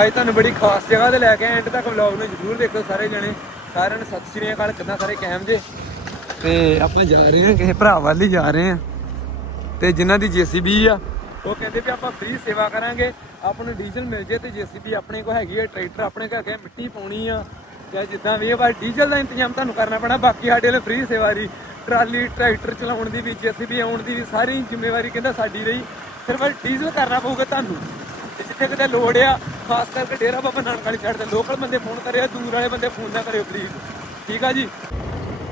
ਅੱਜ ਤੁਹਾਨੂੰ ਬੜੀ ਖਾਸ ਜਗ੍ਹਾ ਤੇ ਲੈ ਕੇ ਆਏ ਐਂਡ ਤੱਕ ਵਲੌਗ ਨੂੰ ਜ਼ਰੂਰ ਦੇਖੋ ਸਾਰੇ ਜਣੇ। ਸਾਰਿਆਂ ਨੂੰ ਸਤਿ ਸ਼੍ਰੀ ਅਕਾਲ, ਕਿੱਦਾਂ ਸਾਰੇ ਕਾਇਮ ਜੇ? ਤੇ ਆਪਾਂ ਜਾ ਰਹੇ ਹਾਂ, ਕਿਸੇ ਭਰਾ ਵੱਲ ਹੀ ਜਾ ਰਹੇ ਹਾਂ। ਤੇ ਜਿਨ੍ਹਾਂ ਦੀ ਜੀਸੀਬੀ ਆ, ਉਹ ਕਹਿੰਦੇ ਵੀ ਆਪਾਂ ਫ੍ਰੀ ਸੇਵਾ ਕਰਾਂਗੇ। ਆਪਾਂ ਨੂੰ ਡੀਜ਼ਲ ਮਿਲ ਜੇ ਤੇ ਜੀਸੀਬੀ ਆਪਣੇ ਕੋਲ ਹੈਗੀ ਹੈ ਟਰੈਕਟਰ ਆਪਣੇ ਕੋਲ ਹੈਗਾ ਮਿੱਟੀ ਪਾਉਣੀ ਆ। ਜਾਂ ਜਿੱਦਾਂ ਵੀ ਆ ਬਸ ਡੀਜ਼ਲ ਦਾ ਇੰਤਜ਼ਾਮ ਤੁਹਾਨੂੰ ਕਰਨਾ ਪੈਣਾ, ਬਾਕੀ ਸਾਡੇ ਲਈ ਫ੍ਰੀ ਸੇਵਾ ਦੀ। ਟਰਾਲੀ, ਟਰੈਕਟਰ ਚਲਾਉਣ ਦੀ ਵੀ ਜੀਸੀਬੀ ਆਉਣ ਦੀ ਵੀ, ਸਾਰੀ ਜ਼ਿੰਮੇਵਾਰੀ ਕਹਿੰਦਾ ਸਾਡੀ ਰਹੀ। ਸਿਰਫ ਡੀਜ਼ਲ ਕਰਨਾ ਪਊਗਾ ਤੁਹਾਨੂੰ। ਤੇ ਜਿੱਥੇ ਕਿਤੇ ਲੋੜ ਆ ਖਾਸ ਕਰਕੇ ਡੇਰਾ ਬਾਬਾ ਨਾਨਕ ਵਾਲੀ ਸਾਈਡ ਤੇ ਲੋਕਲ ਬੰਦੇ ਫੋਨ ਕਰਿਓ ਦੂਰ ਵਾਲੇ ਬੰਦੇ ਫੋਨ ਨਾ ਕਰਿਓ ਪਲੀਜ਼ ਠੀਕ ਆ ਜੀ?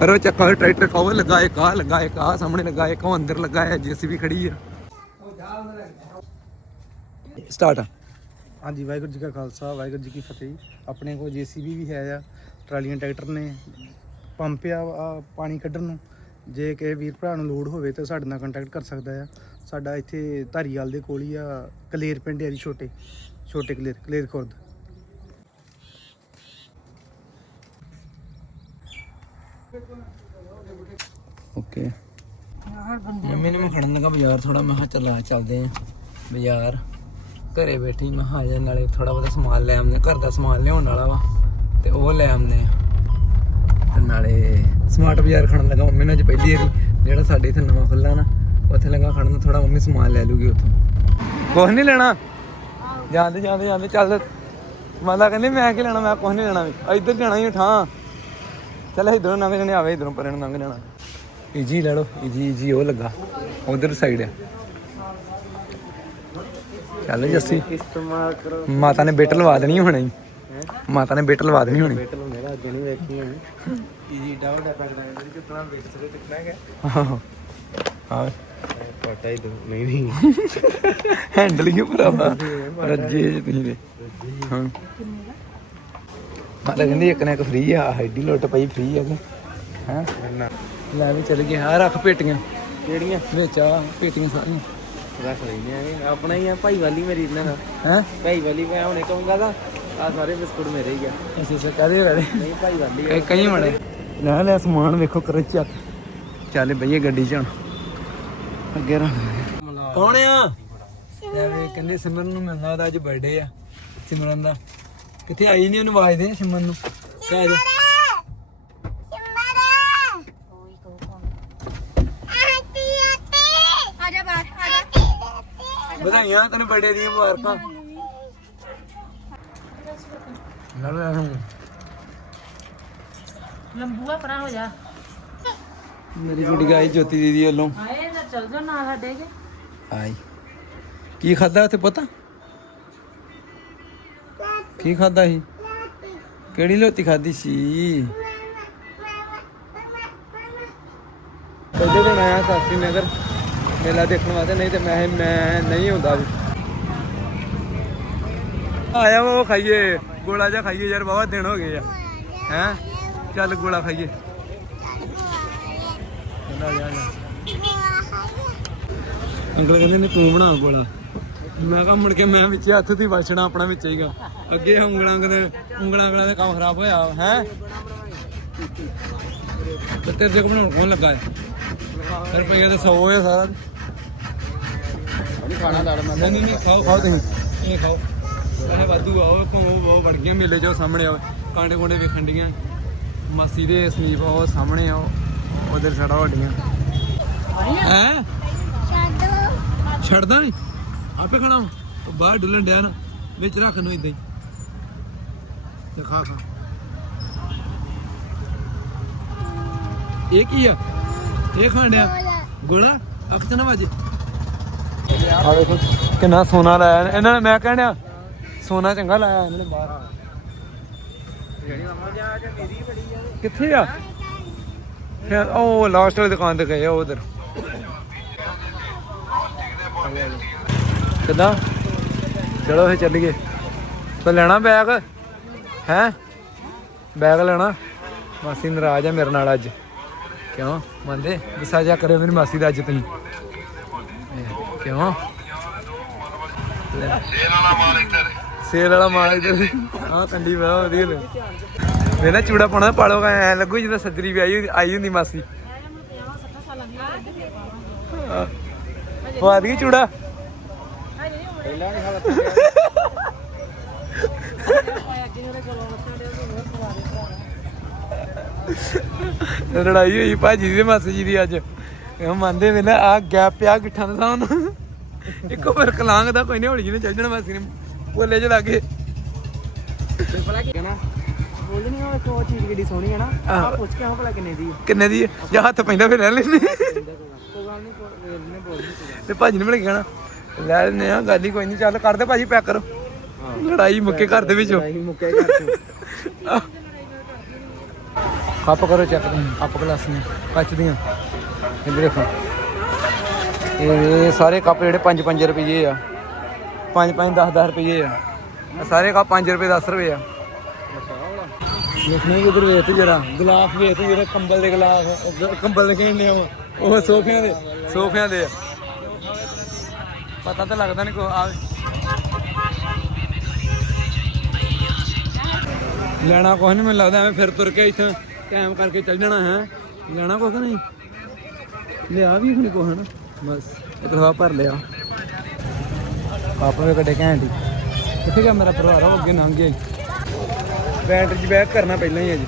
ਕਰੋ ਚੱਕਾ ਟਰੈਕਟਰ ਕਹੋ ਲੱਗਾ ਇੱਕ ਆ ਲੱਗਾ ਇੱਕ ਆ ਸਾਹਮਣੇ ਲੱਗਾ ਇੱਕ ਉਹ ਅੰਦਰ ਲੱਗਾ ਹੈ ਜੀਸੀਬੀ ਖੜੀ ਆ। ਸਟਾਰਟ ਹਾਂਜੀ ਵਾਹਿਗੁਰੂ ਜੀ ਕਾ ਖਾਲਸਾ ਵਾਹਿਗੁਰੂ ਜੀ ਕੀ ਫਤਿਹ। ਆਪਣੇ ਕੋਲ ਜੀਸੀਬੀ ਵੀ ਹੈ ਆ ਟਰਾਲੀਆਂ ਟਰੈਕਟਰ ਨੇ। ਪੰਪ ਆ ਪਾਣੀ ਕੱਢਣ ਨੂੰ। ਜੇ ਕਿਸੇ ਵੀਰ ਭਰਾ ਨੂੰ ਲੋੜ ਹੋਵੇ ਤਾਂ ਸਾਡੇ ਨਾਲ ਕੰਟੈਕਟ ਕਰ ਸਕਦਾ ਆ। ਸਾਡਾ ਇੱਥੇ ਧਾਰੀਵਾਲ ਦੇ ਕੋਲ ਹੀ ਆ ਕਲੇਰ ਪਿੰਡ ਆ ਜੀ ਛੋਟੇ। ਛੋਟੇ ਕਲੇਰ ਕਲੇਰ ਖੁਰਦ। ਓਕੇ। ਮੰਮੀ ਨੇ ਮੈਂ ਖੜਨ ਲੱਗਾ ਬਾਜ਼ਾਰ ਥੋੜਾ ਮੈਂ ਕਿਹਾ ਚੱਲ ਆ ਚੱਲਦੇ ਆ ਬਾਜ਼ਾਰ। ਘਰੇ ਬੈਠੀ ਮੈਂ ਕਿਹਾ ਆ ਜਾ ਨਾਲੇ ਥੋੜਾ ਬਹੁਤਾ ਸਮਾਨ ਲੈ ਆਉਂਦੇ ਘਰ ਦਾ ਸਮਾਨ ਲਿਆਉਣ ਵਾਲਾ ਵਾ ਤੇ ਉਹ ਲੈ ਆਉਂਦੇ ਆ ਤੇ ਨਾਲੇ ਸਮਾਰਟ ਬਾਜ਼ਾਰ ਖੜਨ ਲੱਗਾ ਮੰਮੀ ਨੇ ਅੱਜ ਪਹਿਲੀ ਵਾਰੀ। ਜਿਹੜਾ ਸਾਡੇ ਇੱਥੇ ਨਵਾਂ ਖੁੱਲਾ ਨਾ ਉੱਥੇ ਲੱਗਾ ਖੜਨ ਨੂੰ ਥੋੜਾ ਮੰਮੀ ਸਮਾਨ ਲੈ ਲੂਗੀ ਉੱਥੋਂ। ਕੁਝ ਨਹੀਂ ਲੈਣਾ। ਜਾਂਦੇ ਜਾਂਦੇ ਜਾਂਦੇ ਚੱਲ। ਮਾਤਾ ਕਹਿੰਦੀ ਮੈਂ ਕੀ ਲੈਣਾ ਮੈਂ ਕੁਝ ਨਹੀਂ ਲੈਣਾ। ਵੀ ਇੱਧਰ ਜਾਣਾ ਹੀ ਠਾਂ। ਚੱਲ ਇਧਰੋਂ ਲੰਘ ਜਣੇ ਆਵੇ ਇਧਰੋਂ ਪਰੇ ਨੂੰ ਜਾਣਾ। ਈਜੀ ਲੈ ਲਓ ਈਜੀ ਈਜੀ ਉਹ ਲੱਗਾ। ਉਧਰ ਸਾਈਡ ਆ। ਚੱਲ ਜੱਸੀ। ਇਸਤੇਮਾਲ ਕਰੋ ਮਾਤਾ ਨੇ ਬਿੱਟ ਲਵਾ ਦੇਣੀ ਹੁਣ। ਹੀ ਮਾਤਾ ਨੇ ਬਿੱਟ ਲਵਾ ਦੇਣੀ ਹੁਣ। ਬੇਟਲ ਮੇਰਾ ਅੱਜ ਨਹੀਂ ਵੇਖੀਆਂ ਈਜੀ ਡਾਊਨ ਦਾ ਪੈਕਦਾ ਇਹਦੇ ਚ ਤਣਾ ਸਕੇ ਟਿਕਣਾ ਹੈ ਹਾਂ ਪਟਾ ਹੀ ਨਹੀਂ ਨਹੀਂ। ਹੈਂਡਲ ਹੀ ਭਰਾਵਾ ਰੱਜੇ ਜੇ ਤੁਸੀਂ ਦੇ। ਹਾਂ ਮਾਤਾ ਕਹਿੰਦੀ ਇੱਕ ਨਾ ਇੱਕ ਫ੍ਰੀ ਆ ਹੈਡੀ ਲੁੱਟ ਪਈ ਫ੍ਰੀ ਆ ਕਿ ਹੈ? ਲੈ ਵੀ ਚੱਲ ਗਏ ਆ ਰੱਖ ਪੇਟੀਆਂ। ਕਿਹੜੀਆਂ? ਵਿੱਚ ਆ ਪੇਟੀਆਂ ਸਾਰੀਆਂ। ਰੱਖ ਆਪਣਾ ਹੀ ਆ ਭਾਈ ਵਾਲੀ ਮੇਰੀ ਇਹਨਾਂ ਦਾ। ਹੈ? ਭਾਈ ਵਾਲੀ ਮੈਂ ਹੁਣੇ ਕਹੂੰਗਾ ਤਾਂ ਆ ਸਾਰੇ ਬਿਸਕੁਟ ਮੇਰੇ ਹੀ ਆ। ਅੱਛਾ ਅੱਛਾ ਕਹਦੇ ਕਹਦੇ ਨਹੀਂ ਭਾਈ ਵਾਲੀ ਕਈ ਕਈ ਮੜੇ। ਲੈ ਲੈ ਸਮਾਨ ਵੇਖੋ ਕਰ ਚੱਕ। ਚੱਲ ਬਈਏ ਗੱਡੀ ਚ ਹੁਣ। ਅੱਗੇ ਕੌਣ ਆ? ਲੈ ਵੇ ਕਹਿੰਦੇ ਸਿਮਰਨ ਨੂੰ ਮਿਲਣਾ ਉਹਦਾ ਅੱਜ ਬਰਥਡੇ ਆ ਸਿਮਰਨ ਦਾ। ਕਿੱਥੇ ਆਈ ਨਹੀਂ ਉਹਨੂੰ ਆਵਾਜ਼ ਦੇ ਸਿਮਰਨ ਨੂੰ? ਕਹਿ ਦੇ। ਆਜਾ ਬਾਹਰ ਆਜਾ ਵਧਾਈਆਂ ਤੈਨੂੰ ਬਰਥਡੇ ਦੀਆਂ ਮੁਬਾਰਕਾਂ। ਲੈ ਲੈ ਹੁਣ। ਲੰਬੂਆ ਪਰਾਂ ਹੋ ਜਾ। ਮੇਰੀ ਗੁੱਡੀ ਗਾਈ ਜੋਤੀ ਦੀਦੀ ਵੱਲੋਂ। ਚੱਲ ਜਾ ਨਾ ਸਾਡੇ ਕੇ। ਆਈ। ਕੀ ਖਾਦਾ ਉੱਥੇ ਪਤਾ? ਕੀ ਖਾਦਾ ਸੀ? ਕਿਹੜੀ ਲੋਤੀ ਖਾਦੀ ਸੀ? ਪਹਿਲੇ ਦਿਨ ਆਇਆ ਸਾਸੀ ਨਗਰ, ਮੇਲਾ ਦੇਖਣ ਵਾਸਤੇ, ਨਹੀਂ ਤੇ ਮੈਂ ਮੈਂ ਨਹੀਂ ਹੁੰਦਾ ਵੀ। ਆਇਆ ਵਾ, ਉਹ ਖਾਈਏ। ਗੋਲਾ ਜਿਹਾ ਖਾਈਏ ਯਾਰ ਬਾਬਾ ਦਿਨ ਹੋ ਗਏ ਆ। ਹੈ? ਚੱਲ ਗੋਲਾ ਖਾਈਏ। ਚੱਲ ਆ ਜਾ ਅੰਕਲ ਕਹਿੰਦੇ ਨੇ ਤੂੰ ਬਣਾ ਗੋਲਾ। ਮੈਂ ਕਿਹਾ ਮੁੜ ਕੇ ਮੈਂ ਵਿੱਚ ਹੱਥ ਦੀ ਵਛਣਾ ਆਪਣਾ ਵਿੱਚ ਹੀਗਾ ਅੱਗੇ ਉਂਗਲਾਂ ਕਦੇ ਉਂਗਲਾਂ ਉਂਗਲਾਂ ਦਾ ਕੰਮ ਖਰਾਬ ਹੋਇਆ ਹੈ? ਤੇ ਤੇਰੇ ਜਗ ਬਣਾਉਣ ਕੌਣ ਲੱਗਾ ਹੈ? ਰੁਪਈਆ ਤਾਂ 100 ਹੈ ਸਾਰਾ। ਨਹੀਂ ਖਾਣਾ ਲੜ ਨਹੀਂ ਨਹੀਂ ਨਹੀਂ, ਖਾਓ। ਖਾਓ ਤੁਸੀਂ। ਇਹ ਖਾਓ। ਇਹ ਵਾਧੂ ਆਓ ਭਾਵੇਂ ਉਹ ਵੜ ਗਿਆ ਮੇਲੇ ਜੋ ਸਾਹਮਣੇ ਆਓ ਕਾਂਡੇ ਕੋਂਡੇ ਵੇਖਣ ਡੀਆਂ ਮਾਸੀ ਦੇ ਸਨੀਪ ਉਹ ਸਾਹਮਣੇ ਆਓ ਉਧਰ ਛੜਾ ਵੱਡੀਆਂ। ਹੈ? ਛੱਡਦਾ ਨਹੀਂ ਆਪੇ ਖਾਣਾ ਵਾ। ਉਹ ਬਾਹਰ ਡੁੱਲਣ ਡਿਆ ਨਾ ਵਿੱਚ ਰੱਖ ਨੂੰ ਇਦਾਂ ਹੀ। ਤੇ ਖਾ ਖਾ। ਇਹ ਕੀ ਆ? ਇਹ ਖਾਣ ਡਿਆ? ਗੋਲਾ? ਅੱਖ ਚ ਨਾ ਵੱਜ। ਆ ਵੇਖੋ ਕਿੰਨਾ ਸੋਨਾ ਲਾਇਆ ਇਹਨਾਂ। ਨੇ ਮੈਂ ਕਹਿਣਿਆ ਸੋਨਾ ਚੰਗਾ ਲਾਇਆ ਇਹਨਾਂ ਨੇ ਬਾਹਰ। ਜਿਹੜੀ ਮਾਮਾ ਜਾ ਕੇ ਮੇਰੀ ਬੜੀ ਆ? ਕਿੱਥੇ ਆ ਫਿਰ ਉਹ ਲਾਸਟ ਵਾਲੀ ਦੁਕਾਨ ਤੇ ਗਏ ਆ ਉਧਰ। ਕਿੱਦਾਂ? ਚਲੋ ਫੇ ਚੱਲੀਏ। ਤਾਂ ਲੈਣਾ ਬੈਗ ਹੈ? ਬੈਗ ਲੈਣਾ? ਮਾਸੀ ਨਾਰਾਜ਼ ਆ ਮੇਰੇ ਨਾਲ ਅੱਜ। ਕਿਉਂ? ਮੰਨਦੇ? ਗੁੱਸਾ ਜਾ ਕਰਿਓ ਮੇਰੀ ਮਾਸੀ ਦਾ ਅੱਜ ਤੁਸੀਂ। ਕਿਉਂ? ਸੇਲ ਵਾਲਾ ਮਾਲ ਇੱਧਰ। ਹਾਂ ਕੰਡੀ ਬੜਾ ਵਧੀਆ ਲੈ ਵੇਲਾ ਚੂੜਾ ਪਾਉਣਾ ਪਾਲੋ ਐ ਲੱਗੂ ਜਿੱਦਾਂ ਸੱਜਰੀ ਵੀ ਆਈ ਆਈ ਹੁੰਦੀ ਮਾਸੀ। ਆਹ। ਪਵਾ ਦਈਏ ਚੂੜਾ। ਲੜਾਈ ਹੋਈ ਭਾਜੀ ਦੀ ਮਾਸੀ ਜੀ ਦੀ ਅੱਜ। ਇਹ ਮੰਨਦੇ ਵੇ ਨਾ ਆ ਗੈਪ ਪਿਆ ਗਿੱਠਾਂ ਦਾ ਸਾਹਮਣੇ। ਇੱਕੋ ਵਾਰ ਕਲਾਂਗ ਦਾ ਕੋਈ ਨਹੀਂ ਹੌਲੀ ਜਿਹੀ ਨੇ ਚੱਲ ਜਾਣਾ ਮਾਸੀ ਨੇ। ਬੋਲੇ ਚ ਲਾਗੇ। ਭਲਾ ਕੀ ਕਹਿਣਾ ਬੋਲਣੀ ਉਹ ਇੱਕ ਉਹ ਚੀਜ਼ ਕਿੱਡੀ ਸੋਹਣੀ ਹੈ ਨਾ ਆਹ। ਆਹ ਪੁੱਛ ਕੇ ਆਹ ਭਲਾ ਕਿੰਨੇ ਦੀ ਹੈ ਕਿੰਨੇ ਦੀ? ਜਾਂ ਹੱਥ ਪੈਂਦਾ ਫਿਰ ਲੈ ਲੈਣੇ ਤੇ ਭਾਜੀ ਨੇ ਬੜੇ ਕਹਿਣਾ ਲੈ ਲੈਨੇ ਆ ਗੱਲ ਹੀ ਕੋਈ ਨਹੀਂ ਚੱਲ ਕਰ ਦੇ ਭਾਜੀ ਪੈਕ ਕਰੋ। ਲੜਾਈ ਮੁੱਕੇ ਘਰ ਦੇ ਵਿੱਚੋਂ। ਮੁੱਕਿਆ ਹੀ ਕਰ ਚੋ। ਕੱਪ ਕਰੋ ਚੈੱਕ ਕੱਪ ਗਲਾਸੀਆਂ ਕੱਚ ਦੀਆਂ। ਇੱਧਰ ਦੇਖੋ। ਇਹ ਸਾਰੇ ਕੱਪ ਜਿਹੜੇ 5-5 ਰੁਪਏ ਆ। 5-5 10-10 ਰੁਪਏ ਆ। ਸਾਰੇ ਕੱਪ 5 ਰੁਪਏ 10 ਰੁਪਏ ਆ। ਦੇਖਣੇ ਕਿਧਰ ਵੇਖ ਜਰਾ ਗਲਾਫ ਵੇਖ ਜਿਹੜੇ ਕੰਬਲ ਦੇ ਗਲਾਫ ਗ- ਕੰਬਲ ਦੇ ਕਹਿੰਦੇ ਆ ਉਹ ਸੋਫਿਆਂ ਦੇ ਸੋਫਿਆਂ ਦੇ ਆ। ਪਤਾ ਤਾਂ ਲੱਗਦਾ ਨਹੀਂ ਕੋ ਆ ਲੈਣਾ ਕੁਛ ਨਹੀਂ ਮੈਨੂੰ ਲੱਗਦਾ ਐਵੇਂ ਫਿਰ ਤੁਰ ਕੇ ਇੱਥੇ ਟਾਈਮ ਕਰਕੇ ਚੱਲ ਜਾਣਾ ਹੈ। ਲੈਣਾ ਕੁਛ ਨਹੀਂ। ਲਿਆ ਵੀ ਹੁਣ ਕੁਛ ਨਾ ਬਸ ਹਵਾ ਭਰ ਲਿਆ। ਕੱਪ ਵੀ ਕੱਢੇ ਘੈਂਟੀ ਕਿੱਥੇ ਗਿਆ ਮੇਰਾ ਪਰਿਵਾਰ ਉਹ ਅੱਗੇ ਲੰਘ ਗਿਆ ਬੈਟਰੀ 'ਚ ਬੈਕ ਕਰਨਾ ਪਹਿਲਾਂ ਹੀ ਹੈ ਜੀ।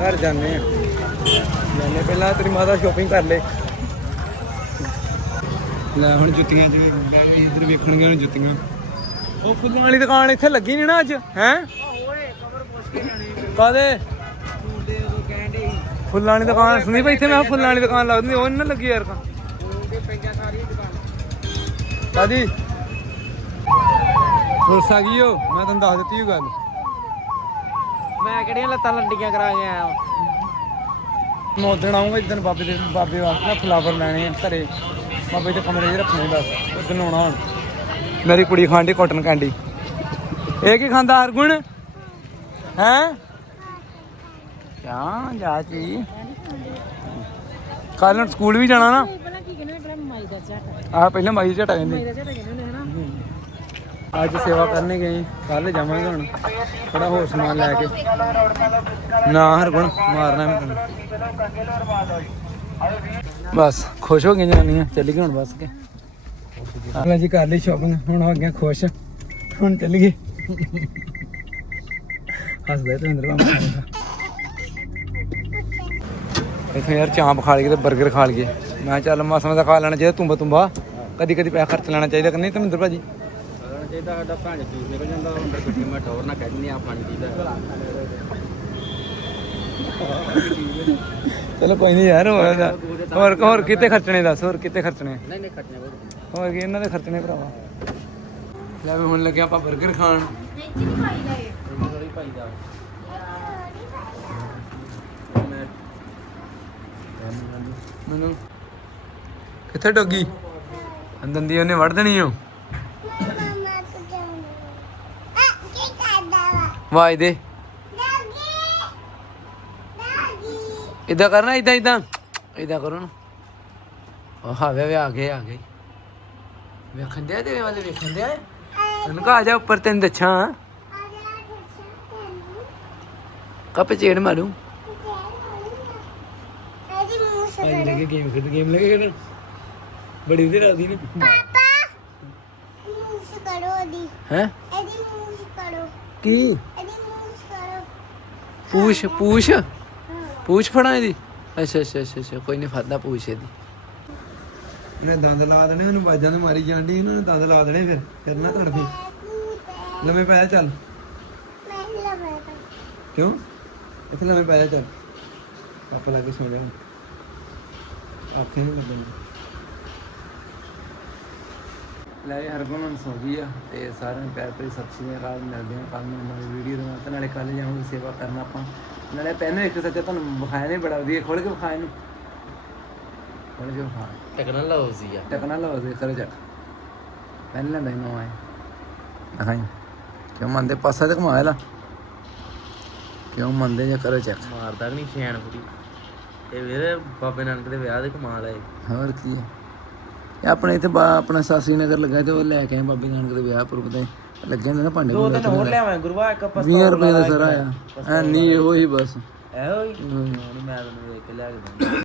ਘਰ ਜਾਂਦੇ ਆ। ਜਾਂਦੇ ਪਹਿਲਾਂ ਤੇਰੀ ਮਾਤਾ ਸ਼ੋਪਿੰਗ ਕਰ ਲੈ ਲੈ ਹੁਣ ਜੁੱਤੀਆਂ ਚ ਇਧਰ ਵੇਖਣਗੇ ਹੁਣ ਜੁੱਤੀਆਂ। ਉਹ ਫੁੱਲਾਂ ਵਾਲੀ ਦੁਕਾਨ ਇੱਥੇ ਲੱਗੀ ਨਹੀਂ ਨਾ ਅੱਜ ਹੈ? ਕਾਦੇ ਫੁੱਲਾਂ ਵਾਲੀ ਦੁਕਾਨ ਸੁਣੀ ਬਈ ਇੱਥੇ ਮੈਂ ਫੁੱਲਾਂ ਵਾਲੀ ਦੁਕਾਨ ਲੱਗਦੀ ਉਹ ਨੀ ਨਾ ਲੱਗੀ ਯਾਰ ਕਾ। ਕਾਦੀ ਪੁਲਿਸ ਆ ਗਈ ਓ ਮੈਂ ਤੁਹਾਨੂੰ ਦੱਸ ਦਿੱਤੀ ਉਹ ਗੱਲ। ਮੈਂ ਕਿਹੜੀਆਂ ਲੱਤਾਂ ਲੰਡੀਆਂ ਕਰਾ ਕੇ ਆਇਆ ਮੈਂ ਉਦਣ ਆਉਂਗਾ ਜਿੱਦਣ ਬਾਬੇ ਦੇ ਬਾਬੇ ਵਾਸਤੇ ਨਾ ਫਲਾਵਰ ਲੈਣੇ ਆ ਘਰੇ। ਬਾਬੇ ਦੇ ਕਮਰੇ 'ਚ ਰੱਖਣੇ ਬਸ ਉਦਣ ਆਉਣਾ ਹੁਣ। ਮੇਰੀ ਕੁੜੀ ਖਾਂਦੀ ਕਾਟਨ ਕੈਂਡੀ ਇਹ ਕੀ ਖਾਂਦਾ ਹਰਗੁਣ? ਹੈ? ਕਿਆ ਜਾ ਚੀ। ਕੱਲ ਨੂੰ ਸਕੂਲ ਵੀ ਜਾਣਾ ਨਾ। ਪਹਿਲਾਂ ਕੀ ਕਹਿੰਦੇ ਪਹਿਲਾਂ ਮਾਈ ਦਾ ਝਟ। ਆ ਪਹਿਲਾਂ ਮਾਈ ਝਟਾ ਕਹਿੰਦੀ। ਮਾਈ ਦਾ ਝਟ ਕਹਿੰਦੇ ਹੁੰਦੇ ਹਨਾ ਅੱਜ ਸੇਵਾ ਕਰਨੇ ਗਏ ਕੱਲ ਜਾਵਾਂਗੇ ਹੁਣ। ਥੋੜਾ ਹੋਰ ਸਮਾਨ ਲੈ ਕੇ। ਨਾ, ਹਰਗੁਣ, ਮਾਰਨਾ ਮੈਂ ਤੈਨੂੰ। ਬਸ, ਖੁਸ਼ ਹੋ ਗਈਆਂ ਜਨਾਨੀਆਂ। ਚੱਲੀ ਗਏ ਹੁਣ ਬਸ ਕੇ। ਹਾਂ ਜੀ, ਕਰ ਲਈ ਸ਼ਾਪਿੰਗ ਹੁਣ ਹੋ ਗਈਆਂ ਖੁਸ਼। ਹੁਣ ਚੱਲੀਏ। ਹੱਸਦਾ ਤੇ ਅੰਦਰ ਬਾਬਾ ਇੱਥੇ ਯਾਰ, ਚਾਂਪ ਖਾ ਲਈਏ ਤੇ 버ਗਰ ਖਾ ਲਈਏ। ਮੈਂ ਕਿਹਾ ਚੱਲ ਮਾਸਾ ਦਾ ਖਾ ਲੈਣਾ ਚਾਹੀਦਾ ਤੁੰਬਾ ਤੁੰਬਾ ਕਦੀ ਕਦੀ ਪੈਸਾ ਖਰਚ ਲੈਣਾ ਚਾਹੀਦਾ ਕਿ ਨਹੀਂ ਧਰਮਿੰਦਰ ਭਾਜੀ? ਚਾਹੀਦਾ ਸਾਡਾ ਭੈਣ ਚੂਸ ਨਿਕਲ ਜਾਂਦਾ ਅੰਦਰ ਕੁੱਟੀ ਮੈਂ ਟੌਰ ਨਾ ਦਿੰਦੀ ਆ ਪਾਣੀ ਪੀਦਾ। ਚਲੋ ਕੋਈ ਨਹੀਂ ਯਾਰ ਹੋਰ ਦਾ- ਹੋਰ ਹੋਰ ਕਿਤੇ ਖਰਚਣੇ ਦੱਸ ਹੋਰ ਕਿਤੇ ਖਰਚਣੇ? ਨਹੀਂ ਨਹੀਂ ਖੱਟਨੇ ਬਹੁਤ ਹੋਰ ਕੀ ਇਹਨਾਂ ਦੇ ਖਰਚਣੇ ਭਰਾਵਾ। ਲੈ ਵੀ ਹੁਣ ਲੱਗਿਆ ਆਪਾਂ 버ਗਰ ਖਾਣ। ਥੋੜੀ ਭਾਈ ਦਾ ਮੈਂ ਮੈਨੂੰ ਕਿੱਥੇ ਡੋਗੀ? ਦੰਦੀ ਉਹਨੇ ਵੜ ਦੇਣੀ ਓ। ਵਾਜ ਦੇ ਇਦਾਂ ਕਰਨਾ ਇਦਾਂ ਇਦਾਂ ਇਦਾਂ ਕਰੋ ਨਾ। ਉਹ ਹਾਵੇ ਵੇ ਆ ਗਏ ਆ ਗਏ ਵੇਖਣ ਦੇ ਤੇਰੇ ਵਾਲੇ ਵੇਖਣ ਦੇ ਉਹਨੂੰ ਕਹਾ ਆ ਜਾ ਉੱਪਰ ਤੈਨੂੰ ਦੱਛਾਂ ਕੱਪ ਚੇੜ ਮਾਰੂ। ਅੱਜ ਲੱਗੇ ਗੇਮ ਖੇਡ ਗੇਮ ਲੱਗੇ ਖੇਡਣ। ਬੜੀ ਦੇਰ ਆਦੀ ਨੇ। ਹੈ? ਕੀ? ਪੂਛ ਪੂਛ? ਪੂਛ ਫੜਾ ਇਹਦੀ? ਅੱਛਾ ਅੱਛਾ ਅੱਛਾ ਅੱਛਾ ਕੋਈ ਨਹੀਂ ਫੜਦਾ ਪੂਛ ਇਹਦੀ। ਇਹਨੇ ਦੰਦ ਲਾ ਦੇਣੇ ਉਹਨੂੰ ਬਾਜਾਂ ਤੇ ਮਾਰੀ ਜਾਂਦੀ ਇਹਨਾਂ ਨੇ ਦੰਦ ਲਾ ਦੇਣੇ ਫਿਰ ਫਿਰ ਨਾ ਤੜਫੀ। ਲੰਮੇ ਪੈ ਚੱਲ। ਕਿਉਂ? ਇੱਥੇ ਲੰਮੇ ਪੈ ਜਾ ਚੱਲ। ਪਾਪਾ ਲਾ ਕੇ ਸੌ ਜਾ। ਆਖੇ ਨਹੀਂ ਲੱਗਣੀ ਲੈ ਹਰਗੁਣ ਸੌ ਗਈ ਆ ਤੇ ਸਾਰਿਆਂ ਨੂੰ ਪਿਆਰ ਭਰੀ ਸਤਿ ਸ਼੍ਰੀ ਅਕਾਲ ਮਿਲਦੇ ਹਾਂ ਕੱਲ ਨੂੰ ਨਵੀਂ ਵੀਡੀਓ ਦੇ ਨਾਲ ਤੇ ਨਾਲੇ ਕੱਲ ਜਾਵਾਂਗੇ ਸੇਵਾ ਕਰਨ ਆਪਾਂ। ਨਾਲੇ ਪੈਨ ਇੱਕ ਸੱਚਾ ਤੁਹਾਨੂੰ ਵਿਖਾਇਆ ਨਹੀਂ ਬੜਾ ਵਧੀਆ ਖੋਲ ਕੇ ਵਿਖਾਇਆ ਨੂੰ ਖੋਲ ਕੇ ਵਿਖਾ। ਸੀ ਆ। ਦੇ ਕਰੋ ਚੱਕ ਪੈਨ ਲੈਂਦਾ ਨੋ ਆਏ। ਦਿਖਾਈ। ਕਿਉਂ ਮੰਨਦੇ? ਪਾਸਾ ਤੇ ਘੁਮਾ ਲਾ ਕਿਉਂ ਮੰਨਦੇ ਜਾਂ ਕਰੋ ਚੱਕ ਮਾਰਦਾ ਨਹੀਂ ਸ਼ੈਨ ਪੂਰੀ ਇਹ ਵੀਰੇ ਬਾਬੇ ਨਾਨਕ ਦੇ ਵਿਆਹ ਦੇ ਕਮਾਲ ਹੈ ਹੋਰ ਕੀ ਹੈ ਆਪਣੇ ਇੱਥੇ ਬਾ- ਆਪਣਾ ਸਾਸੀ ਨਗਰ ਲੱਗਾ ਤੇ ਉਹ ਲੈ ਕੇ ਆਏ ਬਾਬੇ ਨਾਨਕ ਦੇ ਵਿਆਹ ਪੁਰਬ ਤੇ। ਲੱਗੇ ਹੁੰਦੇ ਨਾ ਭਾਂਡੇ ਦੋ ਤਿੰਨ ਹੋਰ ਲਿਆਵਾਂ ਗੁਰੂਆ ਇੱਕ 20 ਰੁਪਏ ਦਾ ਸਾਰਾ ਆ। ਐ ਨਹੀਂ ਇਹੋ ਹੀ ਬਸ। ਐਹੋ ਹੀ। ਮੈਂ ਤੈਨੂੰ ਵੇਖ ਕੇ ਲਿਆ ਕੇ ਦਿੰਦਾ।